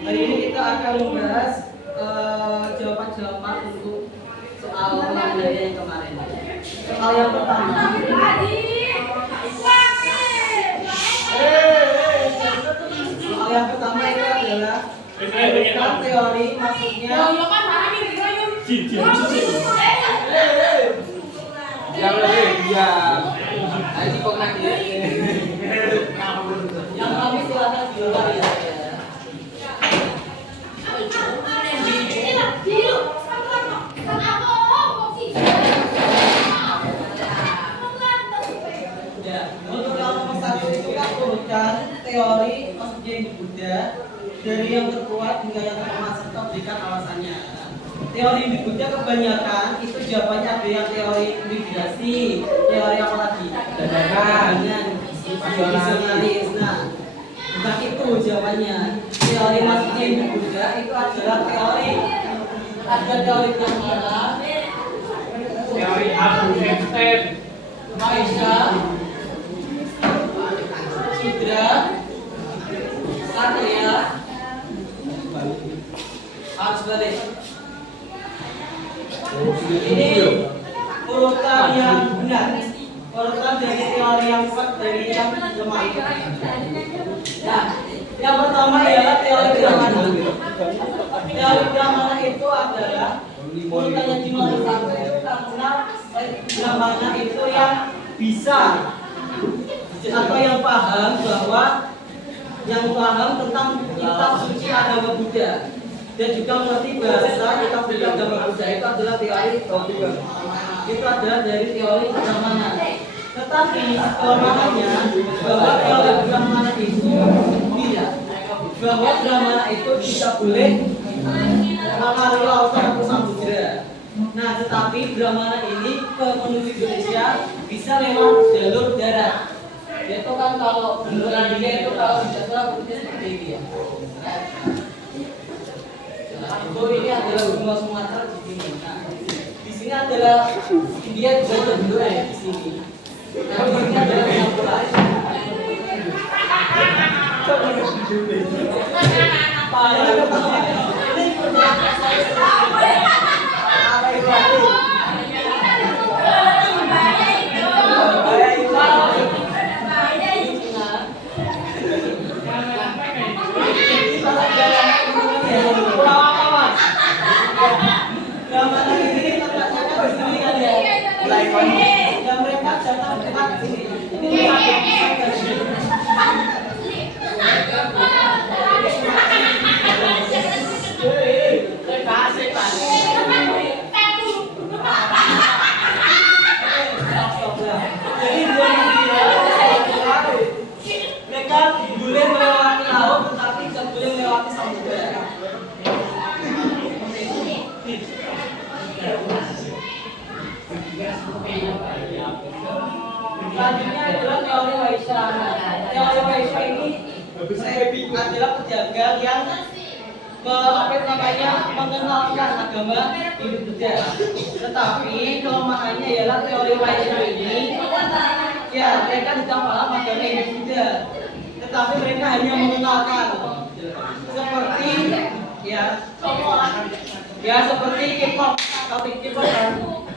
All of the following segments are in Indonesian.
Hari ini kita akan membahas jawaban-jawaban untuk soal pengambilan yang kemarin. Soal yang pertama. Soal yang pertama itu adalah tentang teori, maksudnya. Yang lebih diam. Nanti kok nanti. Yang kami silakan di luar ya. Untuk yang nomor satu itu kan urutan teori maksudnya yang Buddha dari yang terkuat hingga yang terlemah serta berikan alasannya. Teori di Buddha kebanyakan itu jawabannya ada yang teori migrasi, teori apa lagi? Dadakan, visionaris. Nah, bukan itu jawabannya. Teori maksudnya di Buddha itu adalah teori. Ada teori Brahmana, Teori Albert Einstein. Maisha, Sudra, Satria, harus balik. Ini urutan yang benar, urutan dari teori yang kuat dari yang lemah itu. Nah, yang pertama ialah teori Brahmana. Teori Brahmana itu adalah urutannya di nomor satu itu karena Brahmana itu yang bisa atau yang paham bahwa tentang kitab suci agama Buddha dan juga mengerti bahasa kitab suci agama Buddha itu adalah teori itu adalah dari teori Brahmana. Tetapi kelemahannya bahwa teori Brahmana itu tidak, bahwa Brahmana itu tidak boleh melalui lautan atau samudera. Nah, tetapi Brahmana ini ke menuju Indonesia bisa lewat jalur darat. Itu kan kalau beneran dia itu kalau di jadwal seperti ini ya. Nah, ini adalah benua Sumatera di sini. Nah, di sini adalah India juga benua ya di sini. Nah, di sini adalah Singapura. Dan mereka datang ke sini. Mereka boleh melewati laut, tetapi tidak boleh melewati samudera. Selanjutnya adalah teori Waisha. Teori Waisha ini adalah pejabat yang mengenalkan agama Hindu Buddha. Tetapi kelemahannya ialah teori Waisha ini, ya mereka tidak paham agama Hindu Buddha. Tetapi mereka hanya mengenalkan seperti seperti K-pop atau K-pop kan.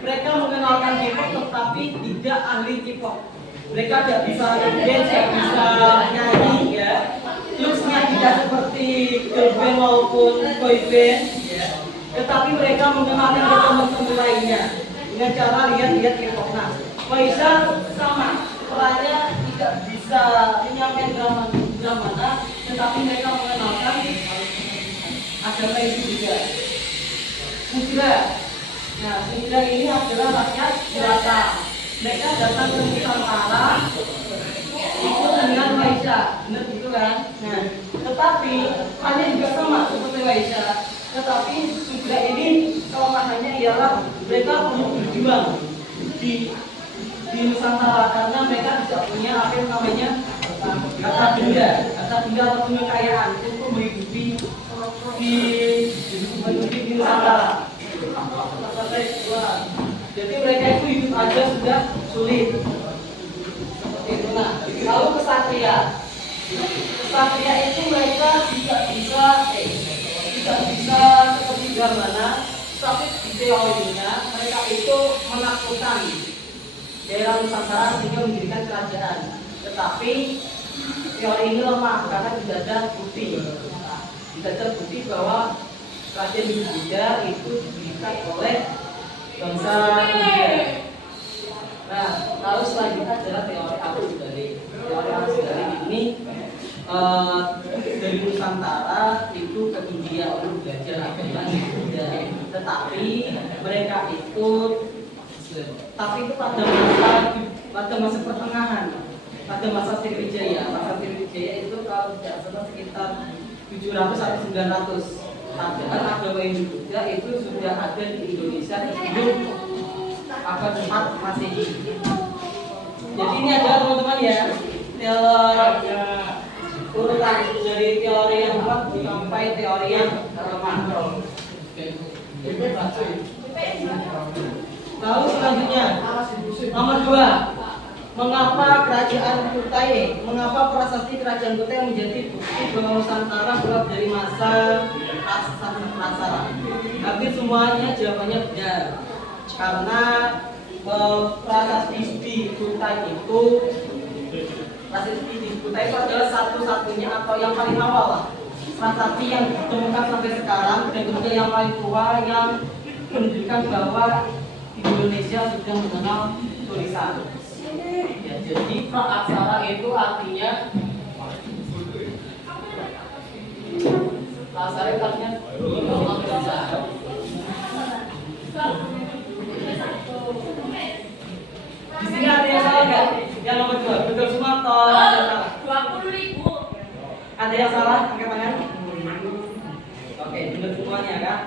Mereka mengenalkan K-pop tetapi tidak ahli K-pop. Mereka tidak bisa dance, tidak bisa nyanyi ya. Looks-nya tidak seperti girl band maupun boy band ya. Tetapi mereka mengenalkan ke teman-teman lainnya dengan cara lihat K-pop. Nah, Waisha sama, perannya tidak bisa menyampaikan Brahmana, tetapi mereka mengenalkan agama itu juga. Sudra. Nah, Sudra ini adalah rakyat jelata. Mereka datang ke Nusantara ikut dengan Waisha, benar gitu kan? Nah, tetapi hanya juga sama seperti Waisha. Tetapi Sudra ini kelemahannya ialah mereka perlu berjuang di Nusantara karena mereka tidak punya apa yang namanya harta benda atau kekayaan untuk menghidupi di Nusantara. Jadi mereka itu hidup aja sudah sulit. Seperti itu. Nah, lalu kesatria. Satria itu mereka tidak bisa seperti mana, tapi di teorinya mereka itu menaklukkan daerah Nusantara sehingga mendirikan kerajaan. Tetapi teori ini lemah karena tidak ada bukti. Tidak ada bukti bahwa kerajaan Hindia itu didirikan oleh bangsa India. Nah, lalu selanjutnya adalah teori arus balik. Teori arus balik ini dari Nusantara itu ke India untuk belajar agama Hindia. Tetapi mereka itu pada masa pertengahan, pada masa Sriwijaya. Masa Sriwijaya itu kalau tidak salah sekitar 700 atau 900. Padahal agama Hindu itu sudah ada di Indonesia sebelum abad 4 Masehi. Jadi ini adalah teman-teman ya urutan dari teori yang kuat sampai teori yang lemah. Lalu selanjutnya nomor 2, mengapa kerajaan Kutai, mengapa prasasti kerajaan Kutai menjadi bukti bahwa Nusantara keluar dari masa Prasara? Hampir semuanya jawabannya benar, karena prasasti di Kutai itu adalah satu-satunya atau yang paling awal lah, prasasti yang ditemukan sampai sekarang dan juga yang paling tua yang menunjukkan bahwa Indonesia sudah mengenal tulisan. Ya, jadi praaksara itu artinya praaksara itu artinya tulisan. Di sini ada yang salah nggak? Yang nomor 2 betul semua atau ada yang salah? 20.000. Ada yang salah? Angkat tangan. Oke, benar semuanya kan?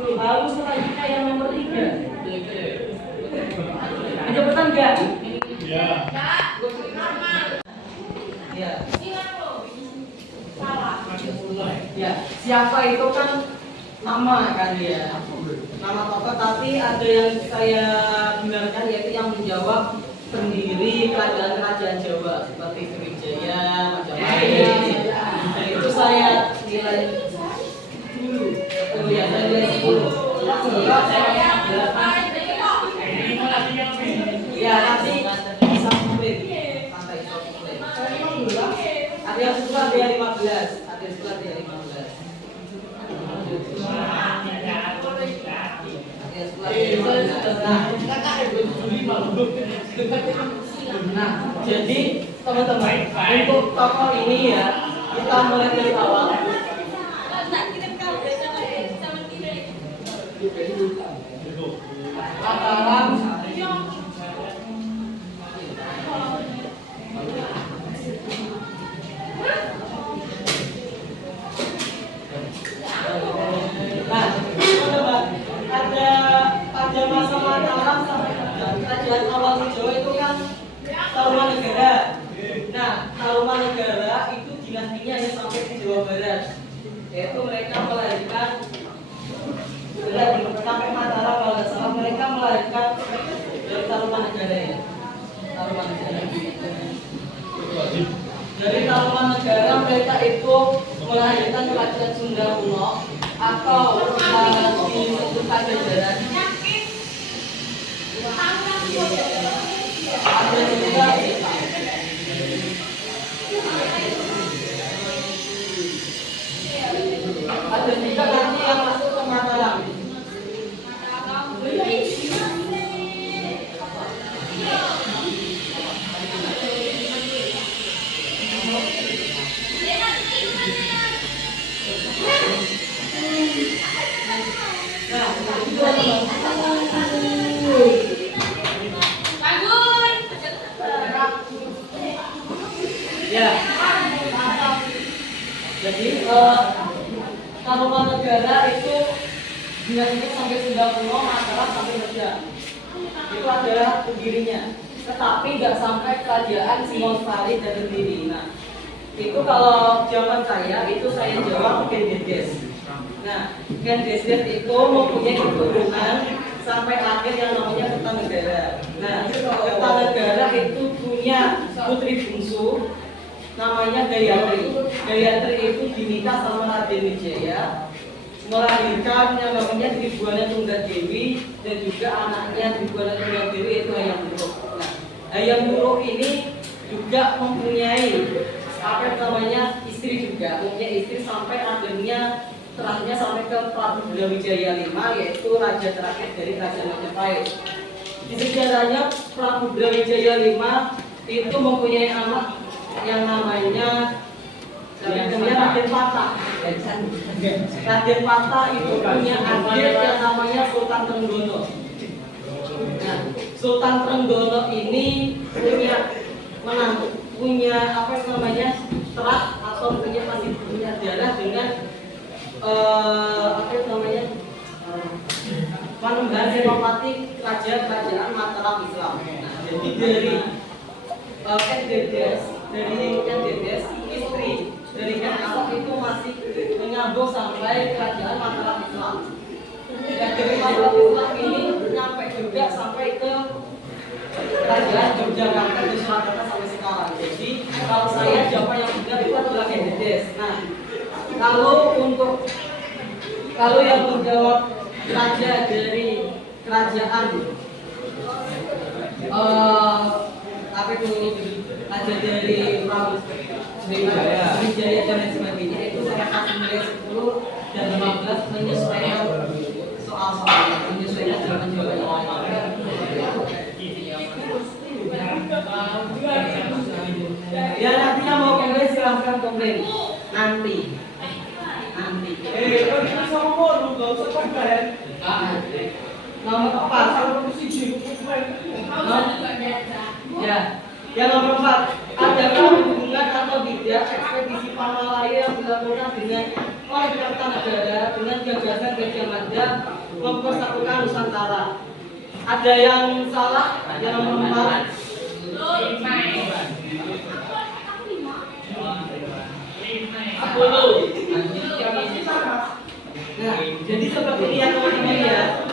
Lalu selanjutnya yang nomor 3. Ada pesan nggak? Ya. Ya. Ingat loh. Salah. Ya, siapa itu kan nama kan ya, nama tokoh, tapi ada yang saya benarkan yaitu yang menjawab pendiri kerajaan-kerajaan Jawa seperti Sriwijaya, Majapahit. Dan itu saya nilai 10. Ya, saya nilai 10. Ya, nanti bisa komplit. Sampai bisa komplit. Ada yang 10, ada yang 15. Ada yang 10, ada yang 15. Nah, jadi teman-teman, untuk tokoh ini ya, kita mulai dari awal. Nah, teman-teman, pada masa Mataram sampai kerajaan awal Jawa itu kan Tarumanegara. Nah, Tarumanegara itu dinastinya hanya sampai di Jawa Barat. Yaitu mereka melahirkan sampai Mataram kalau nggak salah, mereka melahirkan dari Tarumanegara ya. Tarumanegara. Dari Tarumanegara mereka itu melahirkan kerajaan Sunda kuno atau disebut Pajajaran. Ada juga nanti yang masuk ke Mataram. Nah, itu ya. Jadi Tarumanegara itu dinasti sampai Sunda kuno, Mataram sampai Medan. Itu adalah pendirinya. Tetapi nggak sampai kerajaan Singosari dan berdiri. Nah, itu kalau zaman saya itu saya jawab Ken Dedes. Nah, Ken Dedes itu mempunyai keturunan sampai akhir yang namanya Kertanegara. Nah, Kertanegara itu punya putri bungsu namanya Gayatri. Gayatri itu dinikah sama Raden Wijaya, melahirkan yang namanya Tribhuwana Tunggadewi dan juga anaknya Tribhuwana Tunggadewi itu Hayam Wuruk. Nah, Hayam Wuruk ini juga mempunyai apa namanya istri juga, mempunyai istri sampai akhirnya terakhirnya sampai ke Prabu Brawijaya V, yaitu raja terakhir dari Kerajaan Majapahit. Di sejarahnya Prabu Brawijaya V itu mempunyai anak yang namanya Raden Patah. Raden Patah itu punya adik yang namanya Sultan Trenggono. Nah, Sultan Trenggono ini punya apa namanya terak atau masih punya darah dengan apa namanya Panembahan Senopati kerajaan Mataram Islam. Nah, jadi dari Dedes istri dari Ahok itu masih menyambung sampai kerajaan Mataram Islam. Dan dari Mataram Islam ini nyampe juga sampai ke kerajaan Yogyakarta di Surakarta sampai sekarang. Jadi kalau saya jawab yang benar itu adalah Dedes. Nah, kalau yang menjawab raja dari kerajaan apa itu raja dari Sriwijaya dan lain sebagainya itu saya kasih nilai 10 dan 15 menyesuaikan soal-soalnya, menyesuaikan jawaban-jawabannya. Ya nanti yang mau komplain silahkan komplain nanti. Kan kita sama lu gak usah komplain. Nomor 4 Kalau mesti jiru komplain. Ya, yang nomor 4, adakah hubungan atau tidak ekspedisi Pamalaya yang dilakukan dengan oleh Kertanegara dengan gagasan Gajah Mada mempersatukan Nusantara? Ada yang salah? Yang nomor 4. Nah, jadi seperti ini ya teman-teman ya.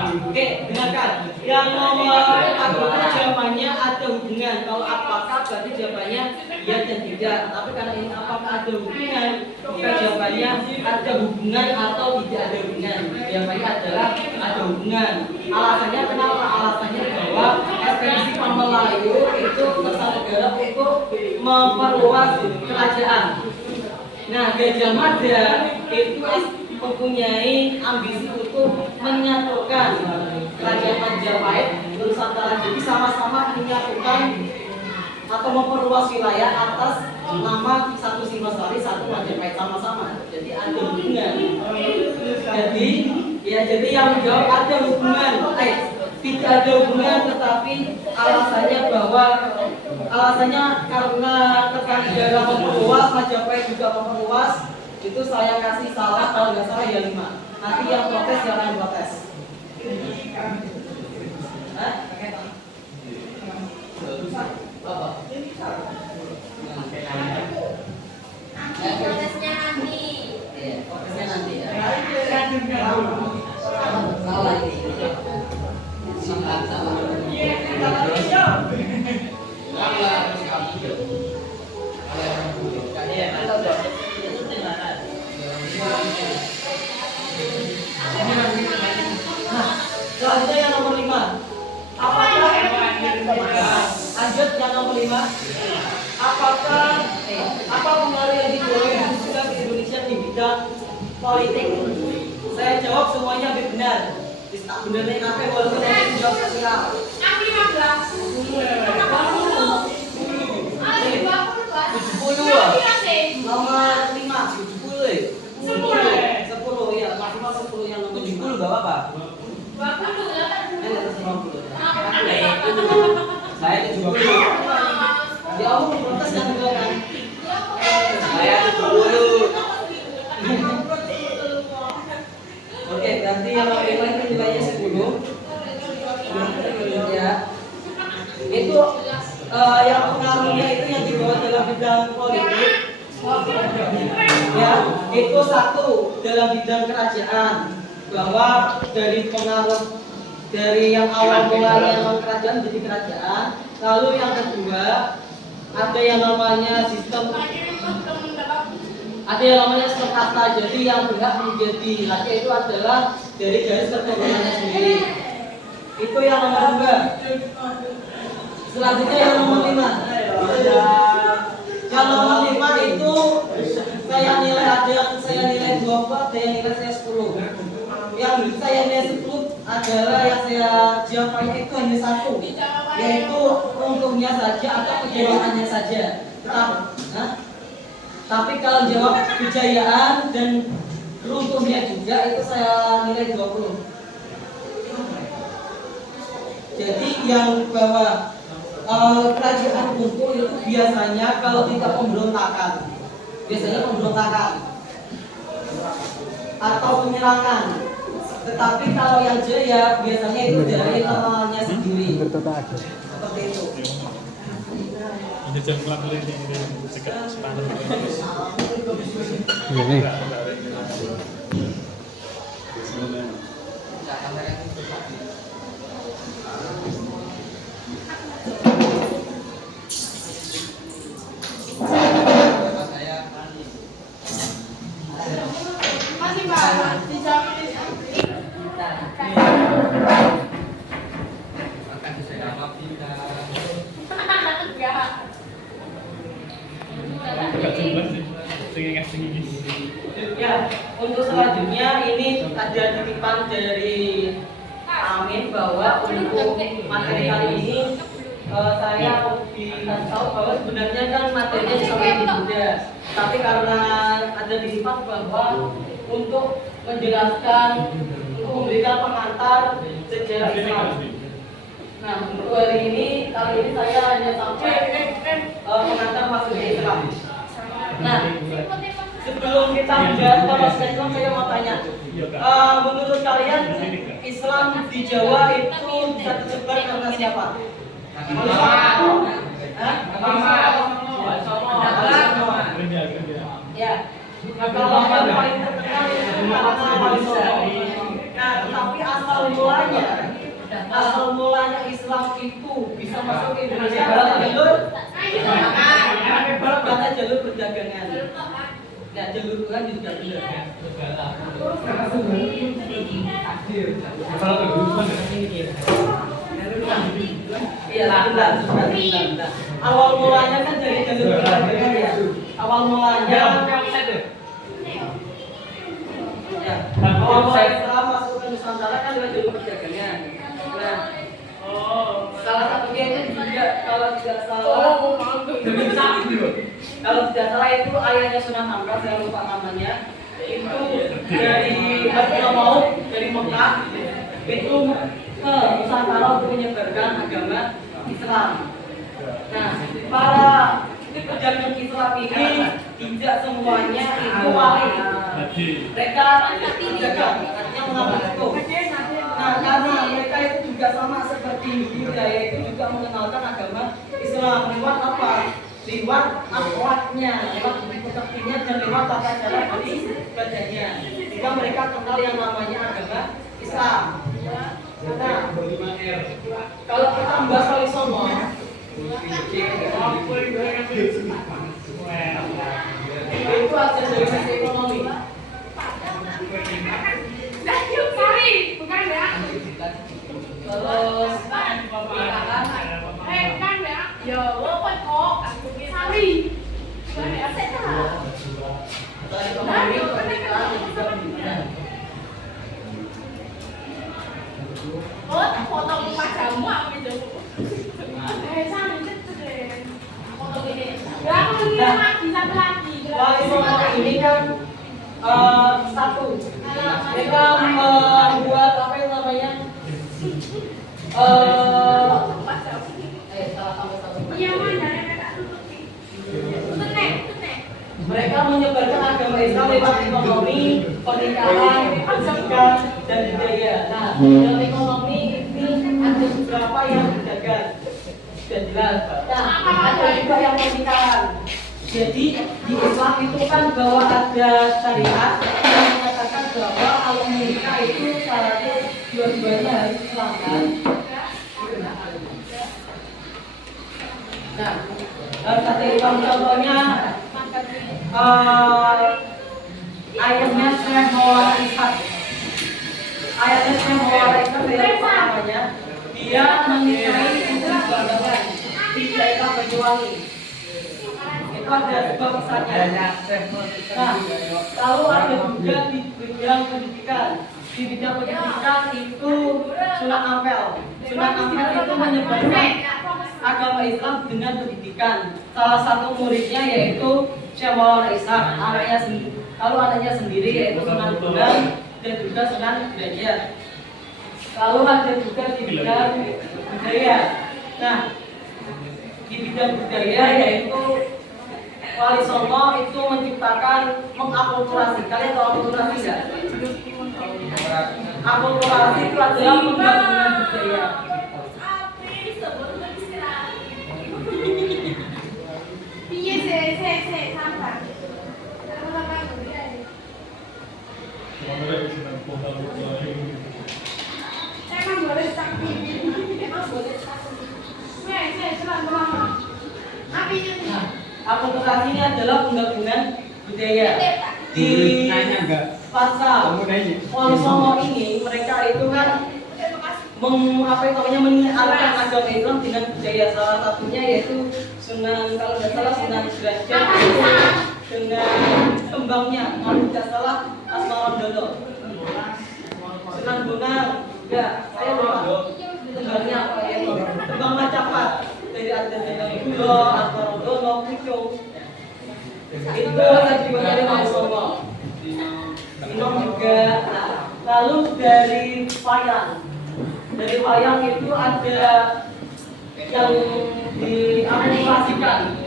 Oke, dengarkan. Yang nomor 4 jawabannya ada hubungan. Kalau apakah berarti jawabannya ya dan tidak. Tapi karena ini apakah ada hubungan, maka jawabannya ada hubungan atau tidak ada hubungan. Jawabannya adalah ada hubungan. Alasannya kenapa? Alasannya bahwa ekspedisi Pamelayu itu Kertanegara untuk memperluas kerajaan. Nah, Gajah Mada itu mempunyai ambisi untuk menyatukan Kerajaan Majapahit Nusantara. Jadi sama-sama menyatukan atau memperluas wilayah atas nama satu Singosari, satu Majapahit sama-sama. Jadi ada hubungan. Jadi yang menjawab ada hubungan. Tidak ada hubungan, tetapi alasannya karena Kertanegara memperluas, Majapahit juga memperluas, itu saya kasih salah, kalau nggak salah ya 5. Nanti yang protes jangan protes. Protesnya nanti. Protesnya nanti ya. Salah ini. Selanjutnya yang nomor 5. Apakah lanjut yang nomor 5? Apakah apa pengaruh yang dibutuhkan di Indonesia di bidang politik? Saya jawab semuanya benar. Tak benernya apa walaupun nanti jawab sosial. Aku 15. 70 Nomor 5. 70 10 ya, maksimal 10 yang nomor 70 gak apa-apa. 20. Ini atas 50. Saya 70. Ya Allah, protes yang enggak kan? Saya 70. Oke, berarti yang nomor 5 itu nilainya 10. Ya. Itu yang pengaruhnya itu yang dibawa dalam bidang politik. Ya, itu satu dalam bidang kerajaan, bahwa dari pengaruh dari yang awal mulanya non kerajaan menjadi kerajaan. Lalu yang kedua ada yang namanya sistem kasta. Jadi yang berhak menjadi raja itu adalah dari garis keturunannya sendiri. Itu yang nomor 2. Selanjutnya yang nomor 5. Yang nomor 5 itu saya nilai 20, ada yang nilai saya 10. Yang saya nilai 10 adalah yang saya jawabnya itu hanya 1, yaitu runtuhnya saja atau kejayaannya saja. Tapi kalau jawab kejayaan dan runtuhnya juga itu saya nilai 20. Jadi yang bahwa kerajaan runtuh itu biasanya kalau tidak pemberontakan, atau penyerangan. Tetapi kalau yang jaya biasanya itu dari internalnya sendiri. Seperti itu. Ini jam kelap ini dekat separuh. Ini. Masih banyak dijamin. Dekat sebelah sih. Singin. Ya, untuk selanjutnya ini ada titipan dari Amin bahwa untuk materi kali ini saya lebih tahu bahwa sebenarnya kan materinya sampai di Buddha. Tapi karena ada titipan bahwa untuk menjelaskan, untuk memberikan pengantar sejarah Islam. Nah, untuk kali ini saya hanya sampai pengantar masuk Islam. Nah, sebelum kita membahas masuk Islam, saya mau tanya, menurut kalian Islam di Jawa itu bisa tersebar karena siapa? Ya. Kalau yang paling terkenal itu karena Wali Songo. Nah, tetapi asal mulanya Islam itu bisa masuk ke Indonesia karena jalur perdagangan. Nah, jalur Tuhan juga benar. Iya, bentar. Awal mulanya kan dari jalur perdagangan ya. Awal mulanya Islam masuk ke Nusantara kan lewat jalur perdagangan. Nah, salah satunya itu juga kalau tidak salah itu ayahnya Sunan Ampel, saya lupa namanya. Itu dari Maut dari Mekah itu ke Nusantara untuk menyebarkan agama Islam. Nah, para pedagang Islam ini tidak semuanya itu wali. Mereka pedagang, artinya mengaku itu. Nah, karena mereka itu juga sama seperti Buddha, yaitu juga mengenalkan agama Islam lewat apa? Lewat akhlaknya, lewat budi pekertinya, dan lewat tata cara beribadahnya. Sehingga mereka kenal yang namanya agama Islam. Nah, kalau kita membahas Wali Songo, itu hasil dari sisi ekonomi. Bukan ya? Terus Bukan ya? Ya, walaupun kok Sari. Bukan ya? Saya tahu. dari ekonomi, pernikahan, dan juga pendidikan. Oh, foto pajamu aku itu. Sari itu deh. Foto ini. Ya, aku lagi satu lagi. Wali Songo ini kan satu, mereka membuat apa yang namanya Iya, mana? Tenek. mereka menyebarkan agama Islam lewat ekonomi, pernikahan, pendidikan, dan budaya. Nah, dalam ekonomi ini ada beberapa yang berdagang, sudah jelas. Nah, ada juga yang pernikahan. Jadi di Islam itu kan bahwa ada syariat yang mengatakan bahwa kalau menikah itu syaratnya dua-duanya harus Islam kan. Nah, Contohnya ayatnya Syekh Maulana Ishak. Ayatnya Syekh Maulana Ishak namanya. Dia menikahi putri Banggangan di daerah Banyuwangi. Itu ada sebab besarnya. Nah, lalu ada juga di bidang pendidikan. Di bidang pendidikan itu Sunan Ampel. Sunan Ampel itu menyebarkan agama Islam dengan pendidikan. Salah satu muridnya yaitu Syekh Maulana Ishak, lalu anaknya sendiri yaitu Sunan Bonang dan juga Sunan Derajat. Lalu ada juga di bidang budaya. Nah, di bidang budaya yaitu Wali Songo itu menciptakan mengakulturasi. Kalian tahu akulturasi nggak? Akulturasi itu adalah penggabungan budaya. Iya, saya sabar. Emang boleh sakit. Emang boleh sakit. Saya selama. Apa ini? Akulturasi ini adalah penggabungan budaya. Di pasal Wali Songo ini mereka itu kan menyiarkan agama Islam dengan budaya. Salah satunya yaitu Sunan, kalau tidak salah Sunan Derajat itu dengan tembangnya, kalau tidak salah Asmarandono. Sunan Bonang juga, saya lupa tembangnya apa ya, tembang Macapat dari Adanya Gulo, Asmarandono, Pucung. Itu juga dari Wali Songo. Minum juga. Nah, lalu dari wayang itu ada yang diakulturasikan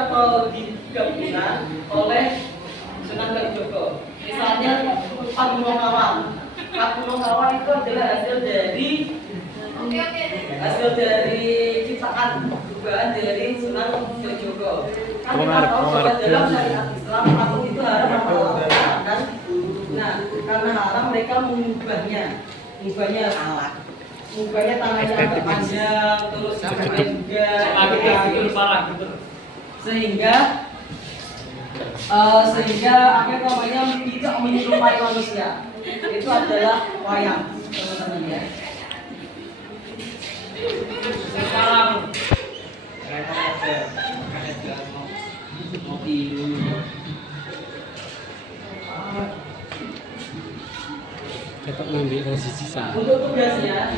atau digabungkan oleh Sunan Kalijogo. Misalnya Pagunong Kawang. Pagunong Kawang itu adalah hasil dari ciptaan dugaan dari Sunan Kalijogo. Kan kita tahu bahwa dalam syariat Islam patung itu haram atau halal kan? Nah, karena haram mereka mengubahnya tangannya agak panjang, terus juga sehingga apa namanya tidak menyerupai manusia. Itu adalah wayang, teman-teman ya. Sekarang Cetak nanti kalau sisa. Untuk tugasnya.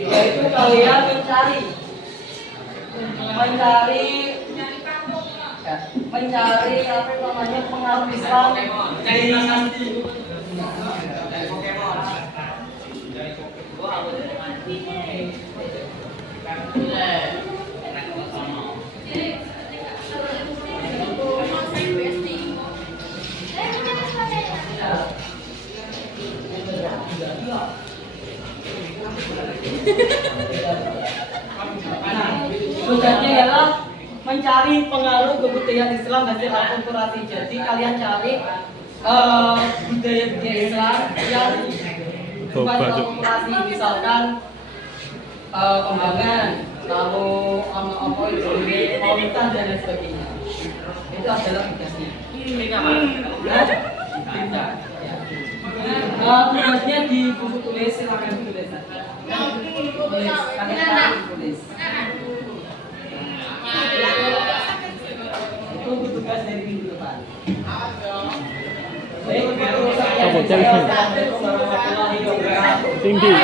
Yaitu kalian mencari apa namanya pengaruh Islam di tugasnya ialah mencari pengaruh kebudayaan Islam hasil akulturasi. Jadi kalian cari budaya-budaya Islam yang bukan akulturasi, misalkan Kembangan, lalu apa itu Maulita dan lain sebagainya. Itu adalah tugasnya. Tugasnya di buku tulis, silakan tulis. Kalian tulis. Itu tugas dari minggu depan. Baik, Tinggi.